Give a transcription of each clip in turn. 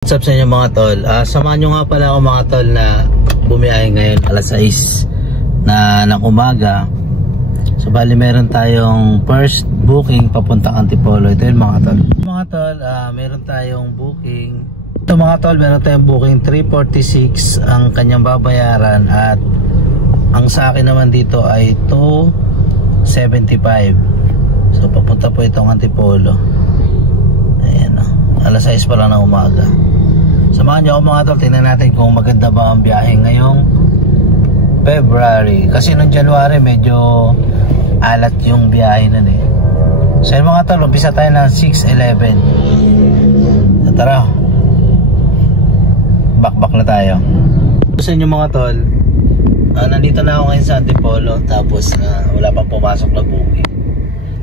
What's up sa inyo mga tol? Samahan nyo nga pala ako mga tol na bumiyahe ngayon alas 6 ng umaga. So bali meron tayong first booking papuntang Antipolo. Ito yun mga tol. Mga tol, meron tayong booking. Ito mga tol, meron tayong booking 346 ang kanyang babayaran at ang sa akin naman dito ay 275. So papunta po itong Antipolo. Ayan o. Alas 6 pa lang ng umaga. Samahan nyo ako mga tol, tingnan natin kung maganda ba ang biyahe ngayong February. Kasi noong January medyo alat yung biyahe nun eh. So yun mga tol, umpisa tayo ng 6:11. Tara, back na tayo. Sa inyo mga tol, nandito na ako ngayon sa Antipolo. Tapos wala pang pumasok na booking.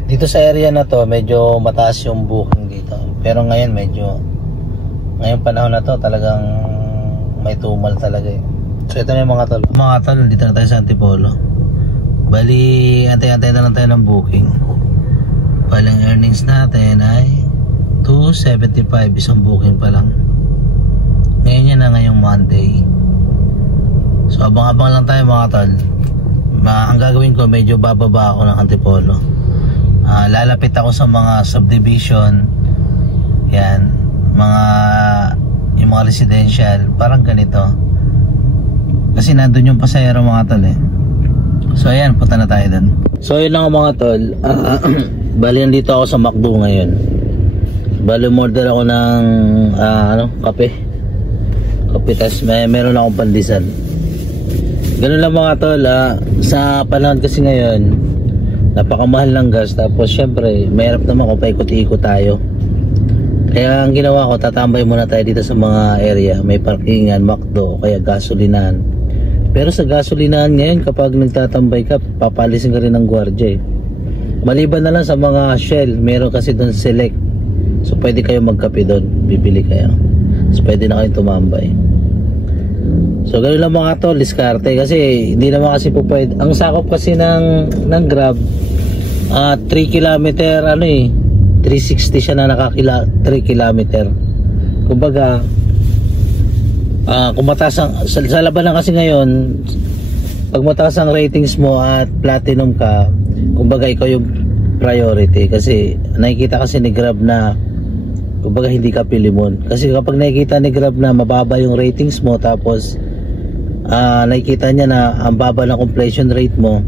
Dito sa area na to medyo mataas yung booking dito. Pero ngayon ngayong panahon na to talagang may tumal talaga eh. So ito na yung mga tol. Mga tol, dito na tayo sa Antipolo. Bali, antay-antay na lang tayo ng booking. Bali, ang earnings natin ay 275, isang booking pa lang. Ngayon yan na ngayong Monday. So abang-abang lang tayo mga tol. Ang gagawin ko, medyo bababa ako ng Antipolo. Lalapit ako sa mga subdivision. Yan, yung mga residential, parang ganito. Kasi nandun yung pasahero mga tol eh. So ayan, punta na tayo dun. So yun lang mga tol. Bali nandito ako sa McDo ngayon. Bali order ako ng kape. Tas meron akong pandesal. Ganun lang mga tol. Sa panahon kasi ngayon napakamahal ng gas. Tapos syempre mahirap naman kung paikot-ikot tayo. Kaya ang ginawa ko, tatambay muna tayo dito sa mga area. May parkingan, McDo, kaya gasolinahan. Pero sa gasolinahan ngayon, kapag nagtatambay ka, papalisin ka rin ng gwardiya eh. Maliban na lang sa mga Shell, meron kasi doon select. So pwede kayo magkape doon, bibili kayo. So pwede na kayo tumambay. So ganoon lang mga tol, diskarte. Kasi hindi naman kasi po pwede. Ang sakop kasi ng Grab, 3 kilometer 360 siya na 3 kilometer. Kumbaga kung mataas sa labanan kasi ngayon, pag mataas ang ratings mo at platinum ka, kumbaga ikaw yung priority. Kasi nakikita kasi ni Grab na kumbaga hindi ka pilimon. Kasi kapag nakikita ni Grab na mababa yung ratings mo, tapos nakikita niya na ang baba ng completion rate mo,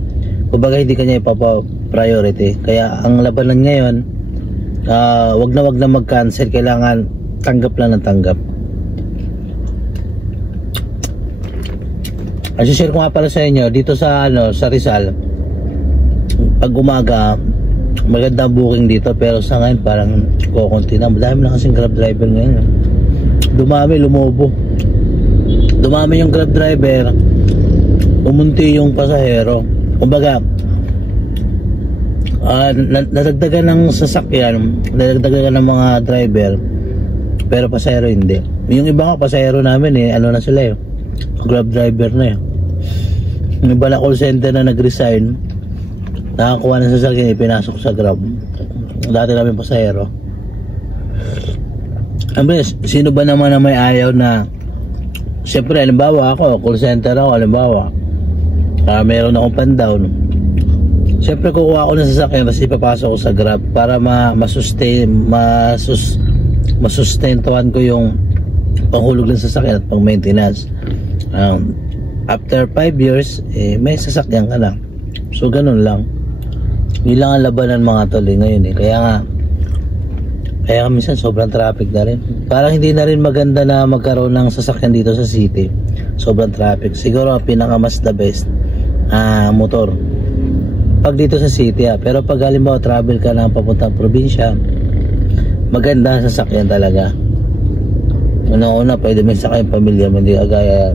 kumbaga hindi kanya ipapa-priority. Kaya ang labanan ngayon, wag na mag-cancel, kailangan tanggap lang ng tanggap. Share ko nga pala sa inyo dito sa Rizal, pag umaga maganda booking dito, pero sa ngayon parang kukunti na. Madami na kasing Grab driver ngayon. Dumami yung Grab driver, umunti yung pasahero. Kumbaga nadagdagan ng sasakyan, nadagdagan ng mga driver, pero pasahero hindi. Yung iba nga pasahero namin na sila Grab driver na yung iba na call center na nag-resign, nakakuha ng sasakyan, pinasok sa Grab. Dati namin pasahero. Sino ba naman na may ayaw na, siyempre halimbawa ako, call center ako, halimbawa meron akong pan-down, siyempre kukuha ako ng sasakyan kasi ipapasok ko sa Grab para masustentuhan ko yung panghulog ng sasakyan at pang maintenance. After 5 years may sasakyan ka na. So ganun lang. Yun lang ang labanan mga tol ngayon Kaya minsan sobrang traffic na rin. Parang hindi na rin maganda na magkaroon ng sasakyan dito sa city. Sobrang traffic. Siguro ang pinakamas the best motor pag dito sa city pero pag halimbawa travel ka na papuntang probinsya, maganda ang sasakyan talaga. Una pwede may sakay pamilya, hindi agaya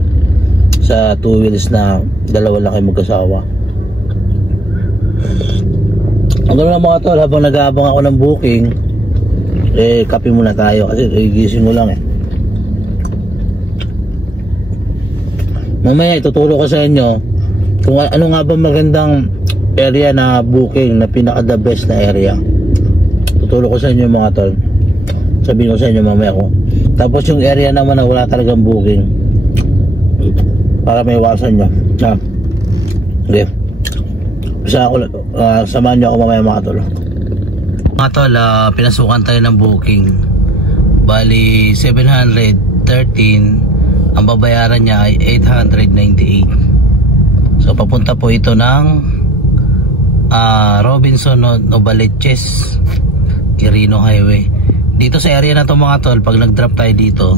sa 2 wheels na dalawa lang kayo mag-asawa. Ang gano'n lang mga tol, habang nag-aabang ako ng booking, kape muna tayo kasi gising mo lang Mamaya ituturo ko sa inyo kung ano nga ba magandang area na booking na pinaka the best na area. Tutulong ko sa inyo mga tol. Sabihin ko sa inyo mamaya Tapos yung area naman na wala talagang booking, para may iwasan nyo. Okay. Samahan nyo ako mamaya mga tol. Mga tol, pinasukan tayo ng booking. Bali 713, ang babayaran niya ay 898. So papunta po ito ng Robinson Novaliches, Quirino Highway. Dito sa area na to mga tol, pag nag-drop tayo dito,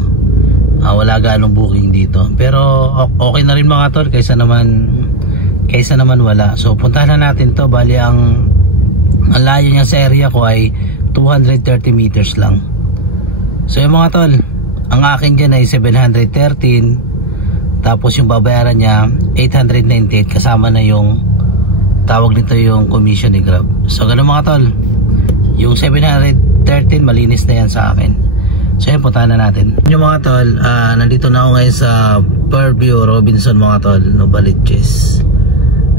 wala ganong booking dito. Pero okay na rin mga tol, kaysa naman wala. So puntahan na natin to. Bali ang layo niya sa area ko ay 230 meters lang. So yung mga tol, ang akin dyan ay 713, tapos yung babayaran niya 898, kasama na yung tawag nito yung commission ni Grab. So ganun mga tol, yung 713 malinis na yan sa akin. So yun, puntahan na natin yung mga tol. Nandito na ako ngayon sa Fairview Robinson mga tol, Novaliches.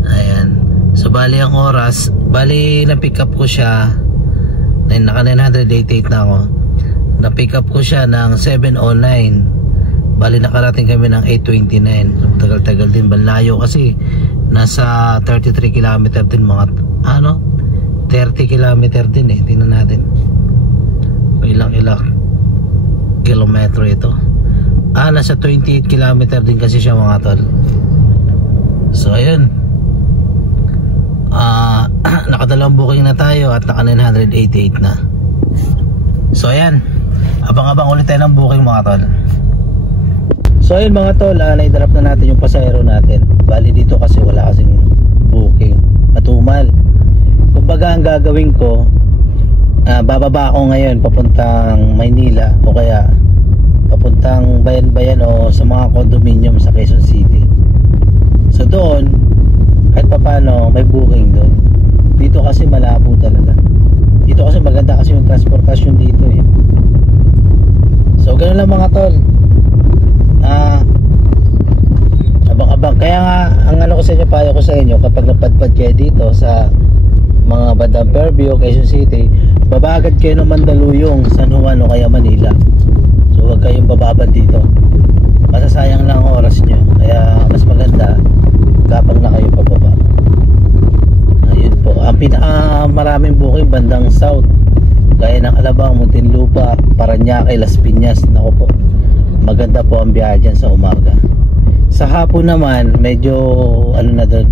Ayan. So bali ang oras, bali na pick up ko siya, naka 988 na ako. Na pick up ko siya ng 7:09. Bali nakarating kami ng 8:29. Tagal-tagal din, banlayo kasi nasa 33 km din mga 30 km din eh. Tingnan natin ilang kilometro ito. Nasa 28 km din kasi siya mga tol. So ayun, nakadalawang booking na tayo at naka 988 na. So ayan, abang-abang ulit tayo ng booking mga tol. So ayun mga tol, na-drop na natin yung pasahero natin. Bali dito kasi wala kasing booking, matumal. Kumbaga ang gagawin ko, bababa ako ngayon papuntang Maynila o kaya papuntang Bayan-Bayan o sa mga condominium sa Quezon City. So doon, kahit papano may booking doon. Dito kasi malabo talaga. Dito kasi maganda kasi yung transportasyon dito eh. So ganoon lang mga tol. Abang-abang. Kaya nga ang ano ko sa inyo, payo ko sa inyo, kapag napadpad kayo dito sa mga bandang Fairview, Quezon City, babagad kayo ng Mandaluyong, San Juan o kaya Manila. So huwag kayong bababad dito, masasayang lang ang oras nyo. Kaya mas maganda kapag na kayo pababa. Ayun po, ang pinakamaraming booking bandang south, gaya ng Alabang, Muntinlupa, Parañaque, Las Piñas. Naku po, maganda po ang biyahe dyan sa umaga. Sa hapon naman medyo ano na doon,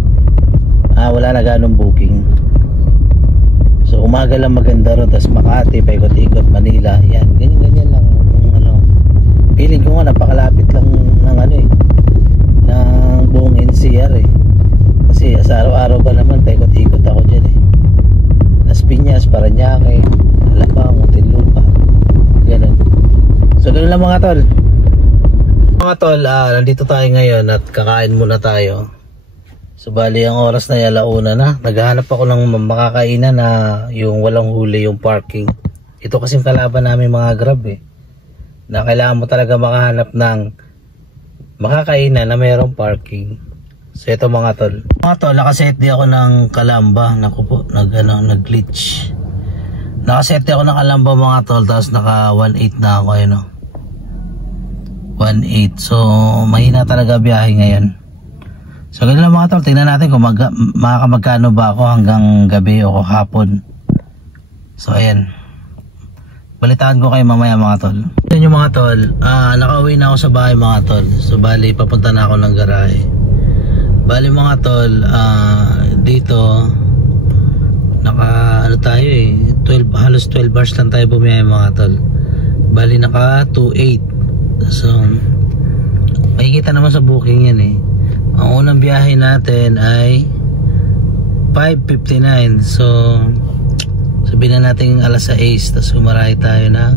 wala na ganong booking. So umaga lang maganda ron, tapos Makati, paikot-ikot, Manila, yan, ganyan lang. Feeling ko nga napakalapit lang ng ng buong NCR eh. Kasi sa araw-araw ba naman paikot-ikot ako dyan eh. Las Piñas, Parañaque, Alabang, Muntinlupa, ganun. So ganun lang mga tol. Mga tol, nandito tayo ngayon at kakain muna tayo. So bali ang oras na alauna na. Naghahanap ako ng makakainan na yung walang huli, yung parking. Ito kasing kalaban namin mga Grab eh, na kailangan mo talaga makahanap ng makakainan na mayroong parking. So ito mga tol. Mga tol, nakaset di ako ng Kalamba. Naku po, nag-glitch. Nakaset di ako ng Kalamba mga tol, tapos naka 1.8 na ako 1.8. So mahina talaga biyahe ngayon. So ganun lang mga tol, tingnan natin kung makakamagkano ba ako hanggang gabi o hapon. So ayan, balitaan ko kayo mamaya mga tol. Yan yung mga tol, nakauwi na ako sa bahay mga tol. So bali papunta na ako ng garahe. Bali mga tol, dito naka tayo eh, halos 12 hours lang tayo bumiyahe mga tol. Bali naka 2.8. So makikita naman sa booking yan eh. Ang unang biyahe natin ay 5:59. So sabihin na natin alas 6, tapos umarahe tayo ng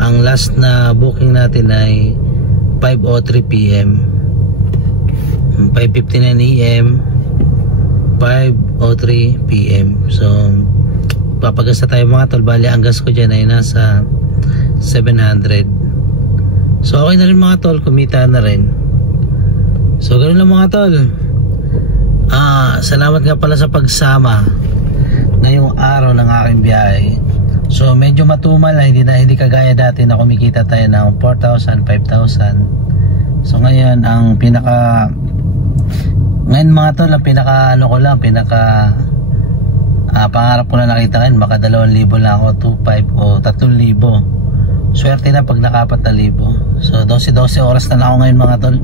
ang last na booking natin ay 5:03 PM, 5:59 AM, 5:03 PM. So papagasta tayo mga tol. Bali ang gas ko dyan ay nasa 700. So okay na rin mga tol, kumita na rin. So ganoon lang mga tol. Salamat nga pala sa pagsama ngayong araw ng aking biyahe. So medyo matumal na, hindi kagaya dati na kumikita tayo ng 4,000, 5,000. So ngayon ang ngayon mga tol, ang pangarap ko na nakita ngayon, baka 2,000 lang ako, 2,500 o 3,000. Swerte na pag naka 4,000. So 12 oras na lang ako ngayon mga tol.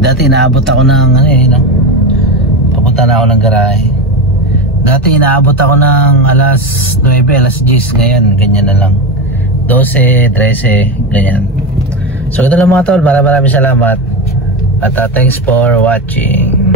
Dati inaabot ako ng papunta na ako ng garahe. Dati inaabot ako ng alas 9, alas 10. Ngayon ganyan na lang, 12, 13, ganyan. So ito lang mga tol, maraming salamat at thanks for watching.